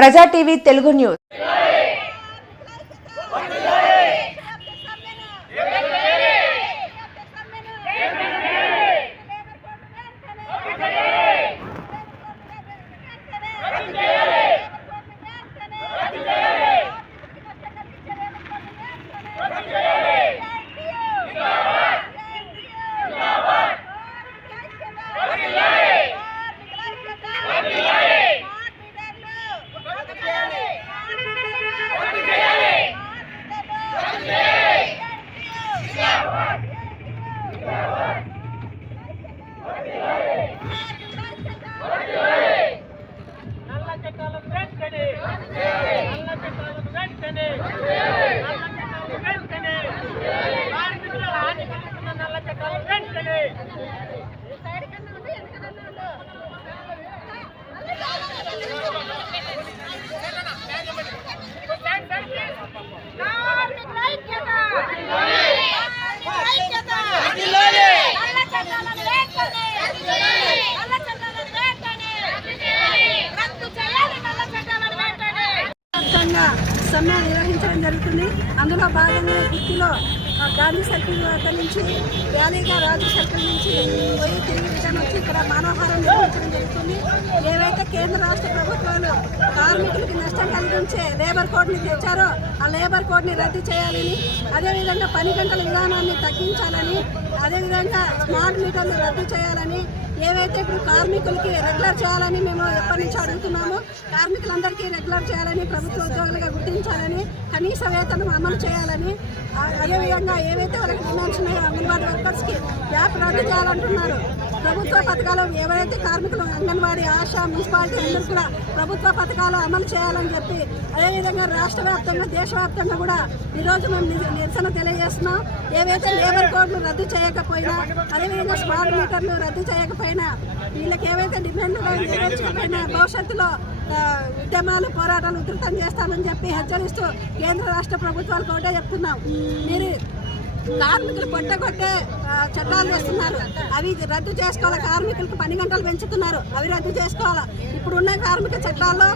ప్రజా TV Telugu news. సమ్మె నిర్వహించడం జరుగుతుంది. అందులో భాగంగా గుర్తిలో గాంధీ సర్కిల్ నుంచి ర్యాలీగా రాజు సర్కిల్ నుంచి పోయి తిరిగి రిటర్న్ వచ్చి ఇక్కడ మానవహారం నిర్వహించడం జరుగుతుంది. ఏవైతే కేంద్ర రాష్ట్ర ప్రభుత్వాలు కార్మికులకి నష్టం కలిగించే లేబర్ కోడ్ని తెచ్చారో ఆ లేబర్ కోడ్ని రద్దు చేయాలని, అదేవిధంగా పని గంటల విధానాన్ని తగ్గించాలని, అదేవిధంగా స్మార్ట్ మీటర్లు రద్దు చేయాలని, ఏవైతే ఇప్పుడు కార్మికులకి రెగ్యులర్ చేయాలని మేము ఎప్పటి నుంచి అడుగుతున్నామో కార్మికులందరికీ రెగ్యులర్ చేయాలని, ప్రభుత్వ ఉద్యోగులుగా గుర్తించాలని, కనీస వేతనం అమలు చేయాలని, అదేవిధంగా ఏవైతే వాళ్ళకి డిమాండ్స్ ఉన్నాయో అంగన్వాడీ వర్కర్స్కి యాప్ రద్దు చేయాలంటున్నారు. ప్రభుత్వ పథకాలు ఏవైతే కార్మికులు అంగన్వాడీ, ఆశా, మున్సిపాలిటీ అందరూ కూడా ప్రభుత్వ పథకాలు అమలు చేయాలని చెప్పి, అదేవిధంగా రాష్ట్ర వ్యాప్తంగా దేశవ్యాప్తంగా కూడా ఈరోజు మేము నిరసన తెలియజేస్తున్నాం. ఏవైతే లేబర్ కోడ్లు రద్దు చేయకపోయినా, అదేవిధంగా స్మార్ట్ మీటర్లు రద్దు చేయకపోయినా, వీళ్ళకి ఏవైతే డిమాండ్లు నెరవేర్చకపోయినా భవిష్యత్తులో ఉద్యమాలు, పోరాటాలు ఉధృతం చేస్తామని చెప్పి హెచ్చరిస్తూ కేంద్ర రాష్ట్ర ప్రభుత్వాలకు ఒకటే చెప్తున్నాం. మీరు కార్మికులు కొట్టే చట్టాలు వేస్తున్నారు, అవి రద్దు చేసుకోవాలి. కార్మికులకు పని గంటలు పెంచుతున్నారు, అవి రద్దు చేసుకోవాలి. ఇప్పుడున్న కార్మిక చట్టంలో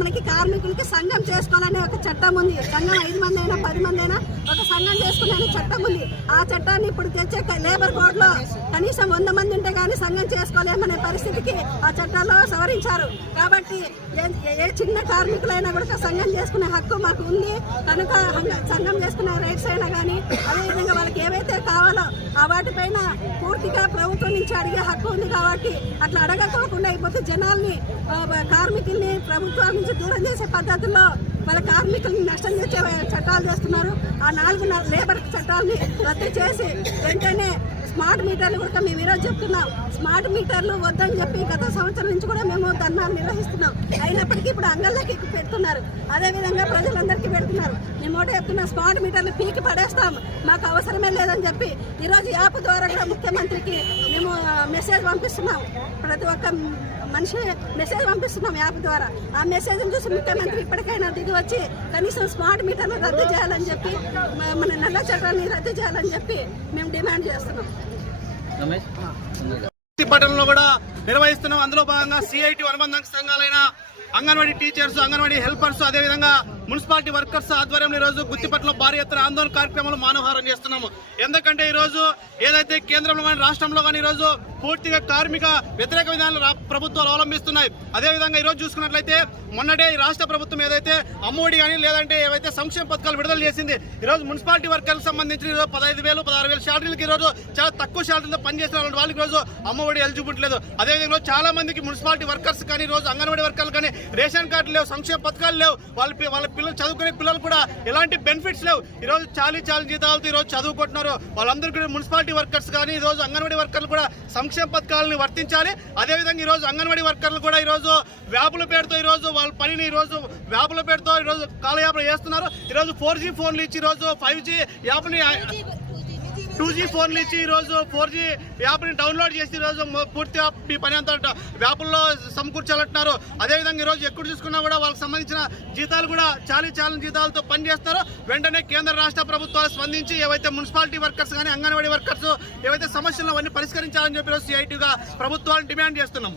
మనకి కార్మికులకి సంఘం చేసుకోవాలనే ఒక చట్టం ఉంది. సంఘం 5 మంది అయినా 10 మంది అయినా ఒక సంఘం చేసుకునే చట్టం ఉంది. ఆ చట్టాన్ని ఇప్పుడు తెచ్చే లేబర్ కోడ్లో కనీసం 100 మంది ఉంటే కానీ సంఘం చేసుకోలేమనే పరిస్థితికి ఆ చట్టాల్లో సవరించారు. కాబట్టి ఏ చిన్న కార్మికులైనా కూడా సంఘం చేసుకునే హక్కు మాకు ఉంది. కనుక సంఘం చేసుకునే రైట్స్ అయినా కానీ, అదేవిధంగా వాళ్ళకి ఏవైతే కావాలో ఆ వాటిపైన పూర్తిగా ప్రభుత్వం నుంచి అడిగే హక్కు ఉంది. కాబట్టి అట్లా అడగకోకుండా అయిపోతే జనాల్ని, కార్మికుల్ని ప్రభుత్వాల నుంచి దూరం చేసే పద్ధతుల్లో వాళ్ళ కార్మికుల్ని నష్టం తెచ్చే చట్టాలు చేస్తున్నారు. ఆ 4 లేబర్ చట్టాలని రద్దు చేసి వెంటనే స్మార్ట్ మీటర్లు కూడా మేము ఈరోజు చెప్తున్నాం. స్మార్ట్ మీటర్లు వద్దని చెప్పి గత సంవత్సరం నుంచి కూడా మేము ధర్నాలు నిర్వహిస్తున్నాం. అయినప్పటికీ ఇప్పుడు అంగళ్ళకి పెడుతున్నారు, అదేవిధంగా ప్రజలందరికీ పెడుతున్నారు. మేము ఒకటే చెప్తున్నాం, స్మార్ట్ మీటర్లు పీకి పడేస్తాం, మాకు అవసరమే లేదని చెప్పి ఈరోజు యాప్ ద్వారా కూడా ముఖ్యమంత్రికి మేము మెసేజ్ పంపిస్తున్నాం. ప్రతి ఒక్క మనిషి మెసేజ్ పంపిస్తున్నాం యాప్ ద్వారా. ఆ మెసేజ్ని చూసి ముఖ్యమంత్రి ఇప్పటికైనా దిగి వచ్చి కనీసం స్మార్ట్ మీటర్లు రద్దు చేయాలని చెప్పి, మన నల్ల చట్టాన్ని రద్దు చేయాలని చెప్పి మేము డిమాండ్ చేస్తున్నాం. పట్టణంలో కూడా నిర్వహిస్తున్నాం. అందులో భాగంగా సిఐటి అనుబంధ సంఘాలైన అంగన్వాడీ టీచర్స్, అంగన్వాడీ హెల్పర్స్, అదేవిధంగా మున్సిపాలిటీ వర్కర్స్ ఆధ్వర్యంలో ఈరోజు గుత్తిపట్ల భారీ ఎత్తున ఆందోళన కార్యక్రమాలు మానవహారం చేస్తున్నాము. ఎందుకంటే ఈరోజు ఏదైతే కేంద్రంలో కానీ రాష్ట్రంలో కానీ ఈరోజు పూర్తిగా కార్మిక వ్యతిరేక విధానాలు ప్రభుత్వాలు అవలంబిస్తున్నాయి. అదేవిధంగా ఈరోజు చూసుకున్నట్లయితే మొన్నటే ఈ రాష్ట్ర ప్రభుత్వం ఏదైతే అమ్మఒడి కానీ లేదంటే ఏవైతే సంక్షేమ పథకాలు విడుదల చేసింది, ఈరోజు మున్సిపాలిటీ వర్కర్లకు సంబంధించి 15,000, 16,000 శాలరీలకు ఈరోజు చాలా తక్కువ శాలరీతో పనిచేసిన వాళ్ళకి ఈరోజు అమ్మఒడి ఎలిజిబిలిటీ లేదు. అదేవిధంగా చాలా మందికి మున్సిపాలిటీ వర్కర్స్ కానీ ఈరోజు అంగన్వాడీ వర్కర్లు కానీ రేషన్ కార్డులు లేవు, సంక్షేమ పథకాలు లేవు, వాళ్ళ పిల్లలు చదువుకునే పిల్లలు కూడా ఎలాంటి బెనిఫిట్స్ లేవు. ఈరోజు చాలీ జీతాలతో ఈరోజు చదువుకుంటున్నారు. వాళ్ళందరికీ మున్సిపాలిటీ వర్కర్స్ కానీ ఈరోజు అంగన్వాడీ వర్కర్లు కూడా సంక్షేమ పథకాలను వర్తించాలి. అదేవిధంగా ఈరోజు అంగన్వాడీ వర్కర్లు కూడా ఈరోజు వ్యాపుల పేరుతో ఈరోజు వాళ్ళ పనిని ఈరోజు వ్యాపుల పేరుతో ఈరోజు కాలయాపన చేస్తున్నారు. ఈరోజు 4G ఫోన్లు ఇచ్చి ఈరోజు 5G యాప్ని 2G ఫోన్లు ఇచ్చి ఈరోజు 4G యాప్ని డౌన్లోడ్ చేసి ఈరోజు పూర్తిగా ఈ పని అంతా వ్యాపుల్లో సమకూర్చాలంటున్నారు. అదేవిధంగా ఈరోజు ఎక్కడ చూసుకున్నా కూడా వాళ్ళకి సంబంధించిన జీతాలు కూడా చాలీ జీతాలతో పనిచేస్తారు. వెంటనే కేంద్ర రాష్ట్ర ప్రభుత్వాలు స్పందించి ఏవైతే మున్సిపాలిటీ వర్కర్స్ కానీ అంగన్వాడీ వర్కర్స్ ఏవైతే సమస్యలు అవన్నీ పరిష్కరించాలని చెప్పి సిఐటిగా ప్రభుత్వాలను డిమాండ్ చేస్తున్నాం.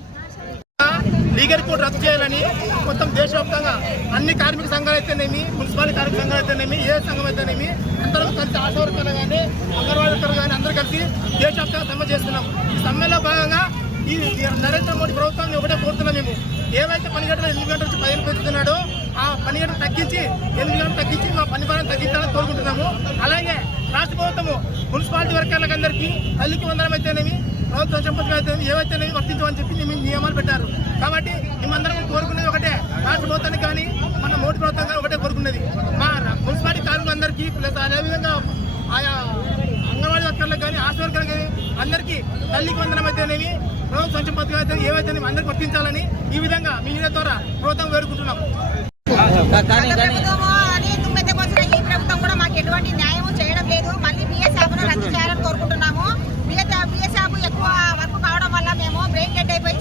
లీగల్ కోడ్ రద్దు చేయాలని మొత్తం దేశవ్యాప్తంగా అన్ని కార్మిక సంఘాలు అయితేనేమి, మున్సిపాలిటీ కార్మిక సంఘాలు అయితేనేమి, ఏ సంఘం అయితేనేమి అందరూ కలిసి ఆశా వర్కర్లు కానీ అంగన్వాడీ వర్కర్లు కానీ అందరూ కలిసి దేశవ్యాప్తంగా సమ్మె చేస్తున్నాం. ఈ సమ్మెలో భాగంగా ఈ నరేంద్ర మోడీ ప్రభుత్వాన్ని ఒకటే కోరుతున్నాం. మేము ఏవైతే పని గంటలు 8 గంటల నుంచి 10 పెంచుతున్నాడో ఆ పని గంటలు తగ్గించి 8 గంటలు తగ్గించి మా పని భారం తగ్గించాలని కోరుకుంటున్నాము. అలాగే రాష్ట్ర ప్రభుత్వము మున్సిపాలిటీ వర్కర్లకు అందరికీ తల్లికి వందనం అయితేనేమి, ప్రభుత్వ సంపత్తులు అయితేనేమి ఏవైతేనేమి వర్తించమని చెప్పి నియమాలు పెట్టారు. కాబట్టి మేమందరం కోరుకునేది ఒకటే, రాష్ట్ర ప్రభుత్వానికి కానీ మన మోడీ ప్రభుత్వం కానీ ఒకటే కోరుకునేది, మా మున్సిపాలిటీ కార్మికులందరికీ ప్లస్ అదేవిధంగా ఆయా అంగన్వాడీ వర్కర్లకు కానీ ఆశా వర్కర్లకు కానీ అందరికీ తల్లికి వందనం అయితేనేమి, ప్రభుత్వ సంక్షేమ పథకాలు అయితే ఏవైతే అందరికీ వర్తించాలని ఈ విధంగా మీ ద్వారా ప్రభుత్వం వేడుకుంటున్నాం. ఈ ప్రభుత్వం కూడా మాకు ఎటువంటి న్యాయం చేయడం లేదు. మళ్ళీ బిఎస్ యాప్ను రద్దు చేయాలని కోరుకుంటున్నాము. బిఎస్ యాప్ ఎక్కువ వర్క్ కావడం వల్ల మేము బ్రెయిన్ డెడ్ అయిపోయి